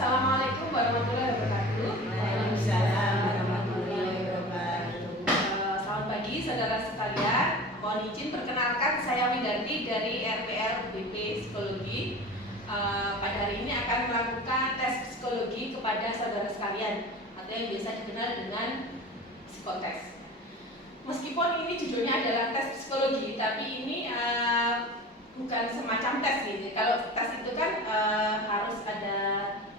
Assalamualaikum warahmatullahi wabarakatuh. Waalaikumsalam warahmatullahi wabarakatuh. Selamat pagi saudara sekalian. Mohon izin perkenalkan, saya Windarti dari RPL UPP Psikologi. Pada hari ini akan melakukan tes psikologi kepada saudara sekalian atau yang biasa dikenal dengan psikotes. Meskipun ini judulnya adalah tes psikologi, tapi ini bukan semacam tes gitu. Kalau tes itu kan harus ada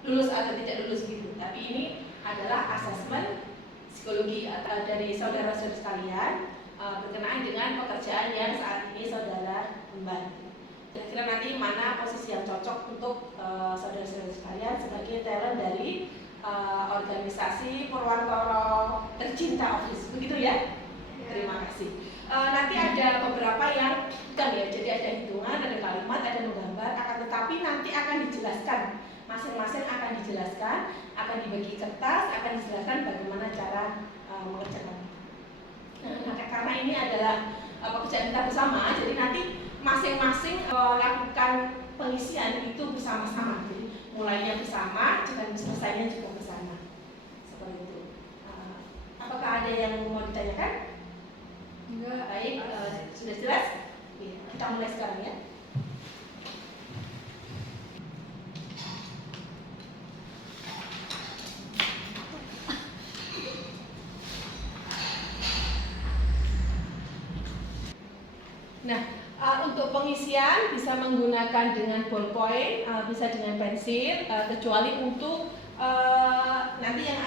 lulus atau tidak lulus gitu. Tapi ini adalah asesmen psikologi dari saudara-saudara sekalian berkenaan dengan pekerjaan yang saat ini saudara emban. Kira-kira nanti mana posisi yang cocok untuk saudara-saudara sekalian sebagai talent dari organisasi Purwantoro Tercinta Office, begitu ya? Terima kasih. Nanti ada beberapa yang bukan ya, jadi ada hitungan, ada kalimat, ada menggambar, akan tetapi nanti akan dijelaskan. Masing-masing akan dijelaskan, akan dibagi kertas, akan dijelaskan bagaimana cara mengerjakan. Nah, karena ini adalah pekerjaan kita bersama, jadi nanti masing-masing lakukan pengisian itu bersama-sama. Jadi mulainya bersama, dan selesainya juga bersama. Seperti itu. Apakah ada yang mau ditanyakan? Enggak. Baik, sudah jelas? Ya, kita mulai sekarang ya. Nah, untuk pengisian bisa menggunakan dengan ballpoint, bisa dengan pensil, kecuali untuk nanti yang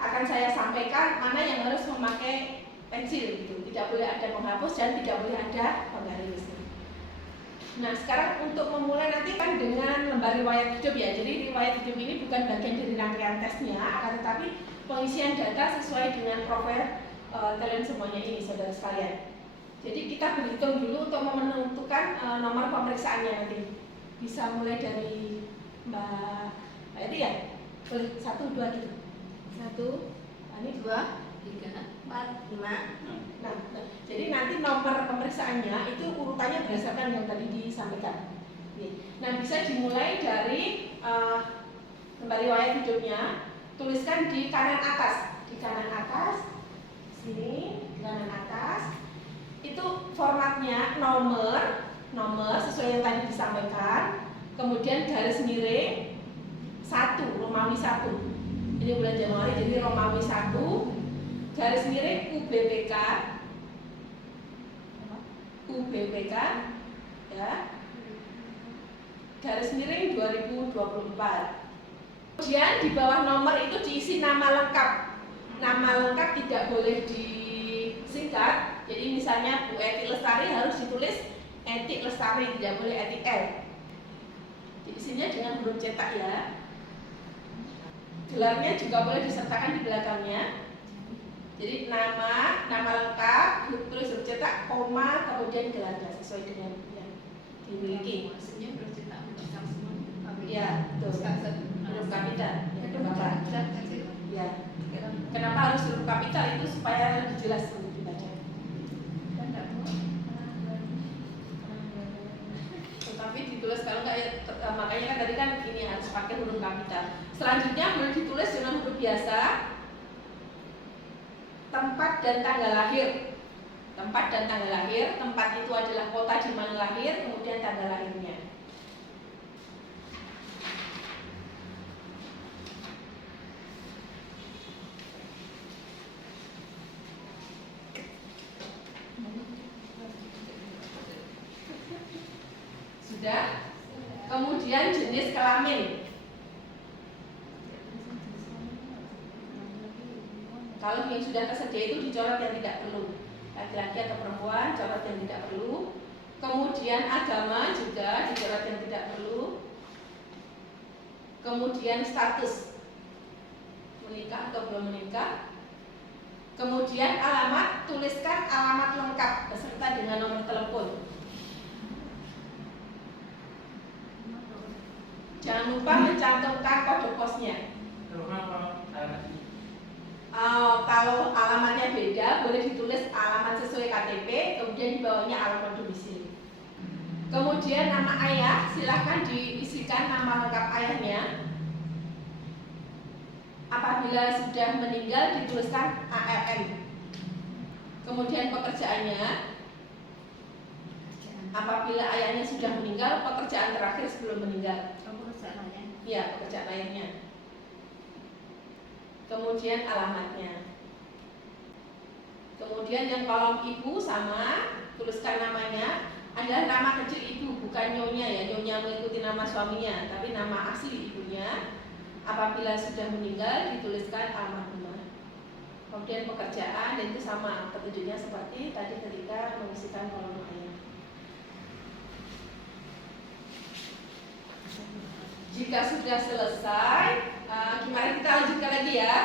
akan saya sampaikan mana yang harus memakai pensil gitu. Tidak boleh ada menghapus dan tidak boleh ada penggaris. Nah, sekarang untuk memulai nanti kan dengan lembar riwayat hidup ya. Jadi riwayat hidup ini bukan bagian dari rangkaian tesnya, akan tetapi pengisian data sesuai dengan profil talent semuanya ini, saudara sekalian. Jadi kita berhitung dulu untuk menentukan nomor pemeriksaannya nanti. Bisa mulai dari Mbak Edi ya? Boleh 1, 2 gitu. 1, ini 2, 3, 4, 5. Nah, jadi nanti nomor pemeriksaannya itu urutannya berdasarkan yang tadi disampaikan. Nah, bisa dimulai dari lembar riwayat hidupnya. Tuliskan di kanan atas. Di kanan atas, sini, di kanan atas. Itu formatnya nomor sesuai yang tadi disampaikan, kemudian garis miring 1, Romawi 1. Ini bulan Januari, jadi Romawi 1, garis miring UBPK ya, garis miring 2024. Kemudian di bawah nomor itu diisi nama lengkap. Nama lengkap tidak boleh disingkat. Jadi misalnya Bu Eti Lestari harus ditulis Eti Lestari, tidak boleh Eti L. Diisinya dengan huruf cetak ya. Gelarnya juga boleh disertakan di belakangnya. Jadi nama lengkap, tulis huruf cetak, koma, kemudian gelarnya sesuai dengan yang dimiliki. Maksudnya huruf cetak semua. Ya, betul. Huruf kapital. Ya, kenapa? Ya. Kenapa harus huruf kapital itu supaya lebih jelas untuk dibaca. Tetapi ditulis kalau nggak ya, makanya kan tadi kan ini harus pakai huruf kapital. Selanjutnya boleh ditulis dengan huruf biasa. Tempat dan tanggal lahir. Tempat dan tanggal lahir. Tempat itu adalah kota di mana lahir, kemudian tanggal lahirnya. Sudah. Kemudian jenis kelamin. Kalau yang sudah tersedia itu dicoret yang tidak perlu. Laki-laki atau perempuan, coret yang tidak perlu. Kemudian agama juga dicoret yang tidak perlu. Kemudian status, menikah atau belum menikah. Kemudian alamat, tuliskan alamat lengkap beserta dengan nomor telepon. Jangan lupa mencantumkan kode posnya. Kalau alamatnya beda, boleh ditulis alamat sesuai KTP, kemudian di bawahnya alamat domisili. Kemudian nama ayah, silahkan diisikan nama lengkap ayahnya. Apabila sudah meninggal dituliskan ARM. Kemudian pekerjaannya, apabila ayahnya sudah meninggal, pekerjaan terakhir sebelum meninggal. Iya, pekerjaan ayahnya. Kemudian alamatnya. Kemudian yang kolom ibu sama, tuliskan namanya. Adalah nama kecil ibu, bukan nyonya ya. Nyonya mengikuti nama suaminya, tapi nama asli ibunya. Apabila sudah meninggal dituliskan almarhumah. Kemudian pekerjaan, dan itu sama petunjuknya seperti tadi ketika mengisikan kolom ayah. Jika sudah selesai, gimana kita lanjutkan lagi ya?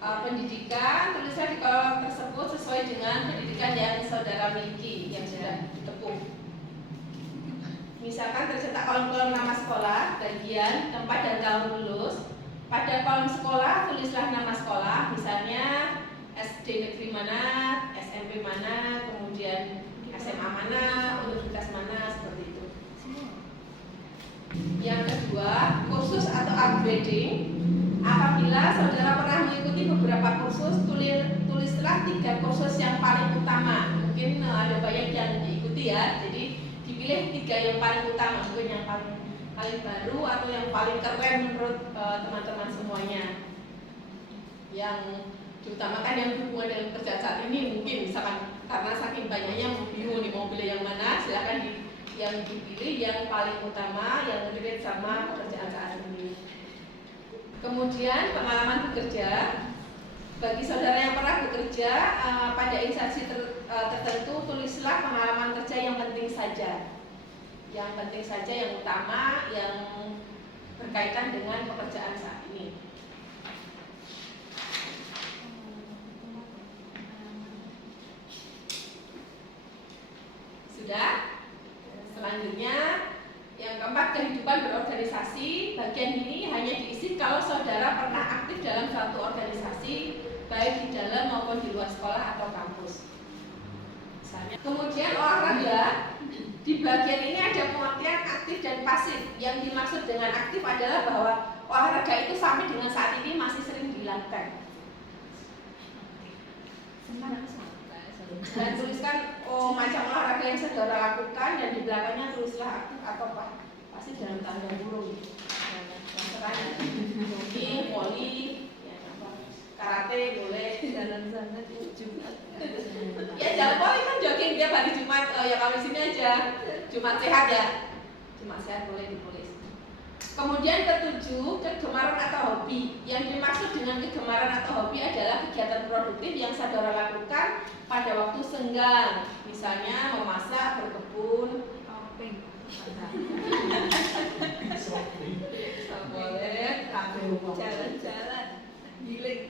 Pendidikan, tulislah di kolom tersebut sesuai dengan pendidikan yang saudara miliki yang sudah ditempuh. Misalkan tercetak kolom-kolom nama sekolah, bagian, tempat dan tahun lulus. Pada kolom sekolah tulislah nama sekolah, misalnya SD negeri mana, SMP mana, kemudian SMA mana, universitas mana, seperti itu. Yang kedua, kursus atau upgrading. Apabila saudara pernah mengikuti beberapa kursus, tulislah 3 kursus yang paling utama. Mungkin ada banyak yang diikuti ya, jadi dipilih 3 yang paling utama, mungkin yang paling baru atau yang paling keren menurut teman-teman semuanya. Yang diutamakan yang berhubungan dengan kerjaan saat ini, mungkin misalkan karena saking banyaknya bingung nih mau pilih yang mana, silakan yang dipilih yang paling utama, yang relate sama pekerjaan saat ini. Kemudian pengalaman bekerja. Bagi saudara yang pernah bekerja pada instansi tertentu, tulislah pengalaman kerja yang penting saja. Yang penting saja, yang utama, yang berkaitan dengan pekerjaan saat ini. Sudah? Selanjutnya yang keempat, kehidupan berorganisasi. Bagian ini hanya diisi kalau saudara pernah aktif dalam suatu organisasi, baik di dalam maupun di luar sekolah atau kampus. Misalnya. Kemudian olahraga. Di bagian ini ada pengertian aktif dan pasif. Yang dimaksud dengan aktif adalah bahwa olahraga itu sampai dengan saat ini masih sering dilakukan. Dan tuliskan macam olahraga yang saudara lakukan, dan di belakangnya tulislah aktif atau pasif dalam tanda kurung. Jogging, voli, karate boleh. Jalan sana di Jumat. Ya jalan voli kan jogging tiap hari Jumat. Ya kalau di sini aja Jumat sehat ya. Jumat sehat boleh ditulis. Kemudian ketujuh, kegemaran atau hobi. Yang dimaksud dengan kegemaran atau hobi adalah kegiatan produktif yang saudara lakukan pada waktu senggang. Misalnya memasak, berkebun, boleh, jalan-jalan, giling.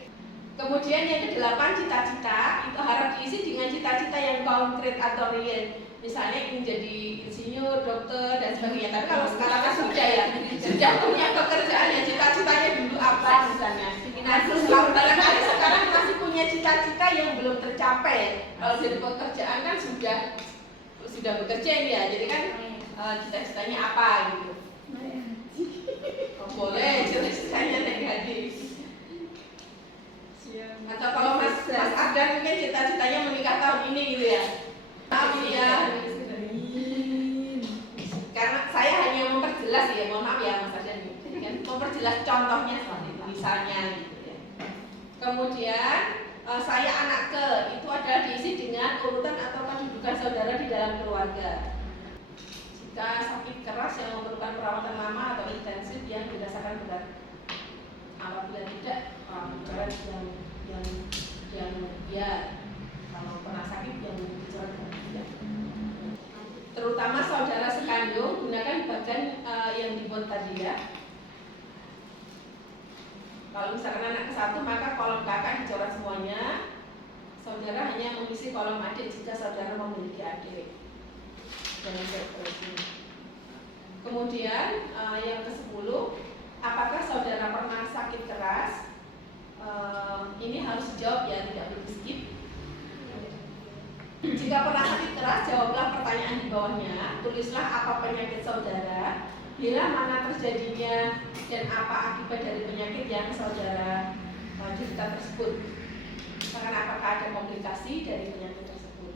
Kemudian yang ke-8, cita-cita. Itu harap diisi dengan cita-cita yang konkret atau real. Misalnya ingin jadi insinyur, dokter, dan sebagainya. Tapi kalau sekarang kan sudah ya, sudah punya pekerjaan ya, cita-citanya dulu apa misalnya. Nah, terus barangkali sekarang masih punya cita-cita yang belum tercapai. Kalau jadi pekerjaan kan sudah bekerja ini ya, jadi kan cita-citanya apa gitu. Boleh cita-citanya negatif. Atau kalau Mas Ardan mungkin cita-citanya menikah tahun ini gitu ya. Maaf ya, karena saya hanya memperjelas ya, mohon maaf ya Mas Ardan, jadi kan memperjelas contohnya seperti itu, misalnya gitu ya. Kemudian saya anak ke, itu adalah diisi dengan urutan atau kedudukan saudara di dalam keluarga. Jika sakit keras yang memerlukan perawatan lama atau intensif yang dirasakan berat. Apabila tidak, berat yang ya, kalau pernah sakit yang dicoret tidak. Terutama saudara sekandung, gunakan bagan yang dibuat tadi ya. Kalau misalkan anak ke-1, maka kolom kakak dicoret semuanya. Saudara hanya mengisi kolom adik jika saudara memiliki adik. Jangan seperti ini. Kemudian yang ke-10, apakah saudara pernah sakit keras? Ini harus dijawab ya, tidak boleh skip. Jika pernah sakit keras, jawablah pertanyaan di bawahnya. Tulislah apa penyakit saudara, bila mana terjadinya, dan apa akibat dari penyakit yang saudara derita tersebut. Misalkan apakah ada komplikasi dari penyakit tersebut.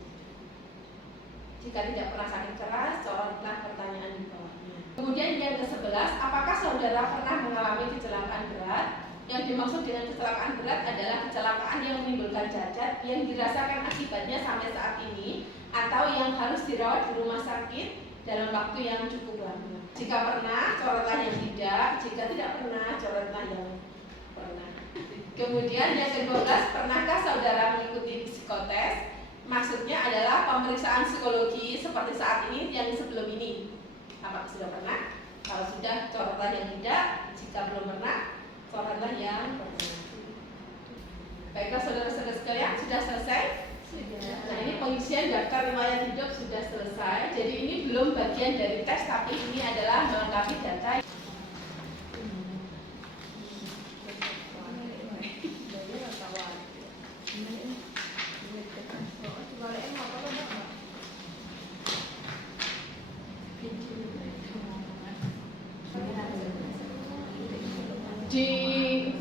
Jika tidak pernah sakit keras, coretlah pertanyaan di bawahnya. Kemudian yang ke-11, apakah saudara pernah mengalami kecelakaan berat? Yang dimaksud dengan kecelakaan berat adalah kecelakaan yang menimbulkan cacat yang dirasakan akibatnya sampai saat ini atau yang harus dirawat di rumah sakit dalam waktu yang cukup lama. Jika pernah, coretlah yang tidak. Jika tidak pernah, coretlah yang pernah. Kemudian yang ke-12, pernahkah saudara mengikuti psikotes? Maksudnya adalah pemeriksaan psikologi seperti saat ini yang sebelum ini. Apakah sudah pernah? Kalau sudah, coretlah yang tidak. Jika belum pernah, coretlah yang pernah. Baiklah saudara-saudara sekalian, sudah selesai? Nah, ini pengisian daftar riwayat hidup sudah selesai. Jadi ini belum bagian dari tes, tapi ini adalah melengkapi data. Di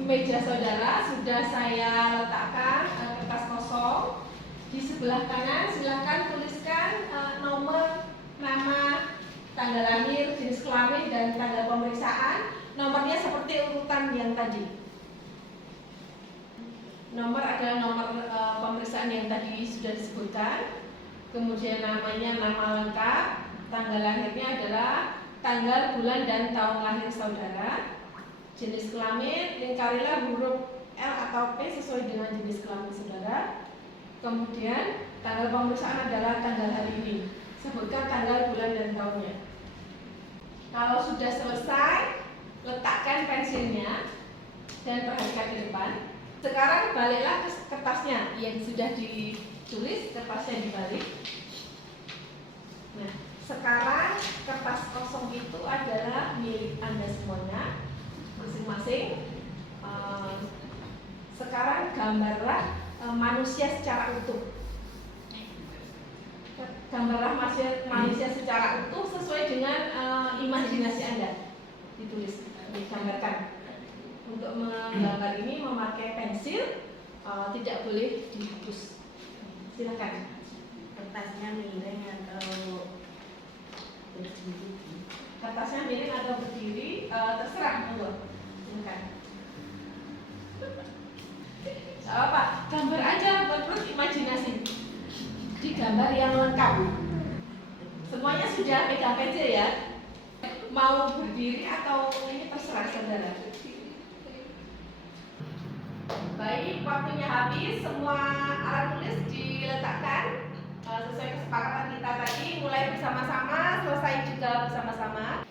meja saudara sudah saya letakkan kertas kosong. Di sebelah kanan silahkan tuliskan nomor, nama, tanggal lahir, jenis kelamin, dan tanggal pemeriksaan. Nomornya seperti urutan yang tadi. Nomor adalah nomor pemeriksaan yang tadi sudah disebutkan. Kemudian namanya nama lengkap, tanggal lahirnya adalah tanggal, bulan, dan tahun lahir saudara. Jenis kelamin, lingkarilah huruf L atau P sesuai dengan jenis kelamin saudara. Kemudian tanggal pemeriksaan adalah tanggal hari ini. Sebutkan tanggal, bulan, dan tahunnya. Kalau sudah selesai, letakkan pensilnya dan perhatikan di depan. Sekarang baliklah ke kertasnya yang sudah ditulis, kertasnya dibalik. Nah, sekarang kertas kosong itu adalah milik Anda semuanya, masing-masing. Sekarang gambarlah manusia secara utuh. Gambarlah manusia secara utuh sesuai dengan imajinasi Anda. Ditulis, digambarkan. Untuk menggambar ini memakai pensil, tidak boleh dihapus. Silakan. Kertasnya miring atau berdiri? Kertasnya miring atau berdiri, terserah, monggo. Silakan. Apa? Gambar aja menurut imajinasi. Digambar yang lengkap. Semuanya sudah pegang pensil ya. Mau berdiri atau ini terserah saudara. Baik, waktunya habis. Semua alat tulis diletakkan sesuai kesepakatan kita tadi. Mulai bersama-sama, selesai juga bersama-sama.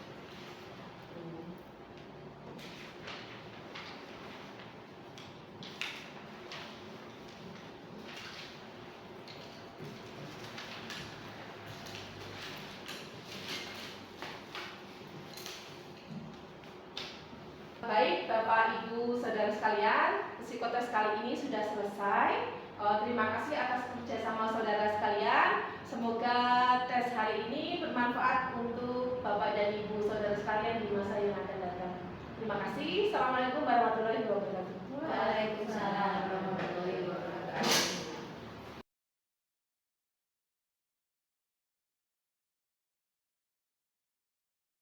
Baik, Bapak, Ibu, saudara sekalian, psikotes kali ini sudah selesai. Terima kasih atas kerjasama saudara sekalian. Semoga tes hari ini bermanfaat untuk Bapak dan Ibu saudara sekalian di masa yang akan datang. Terima kasih. Assalamualaikum warahmatullahi wabarakatuh. Waalaikumsalam.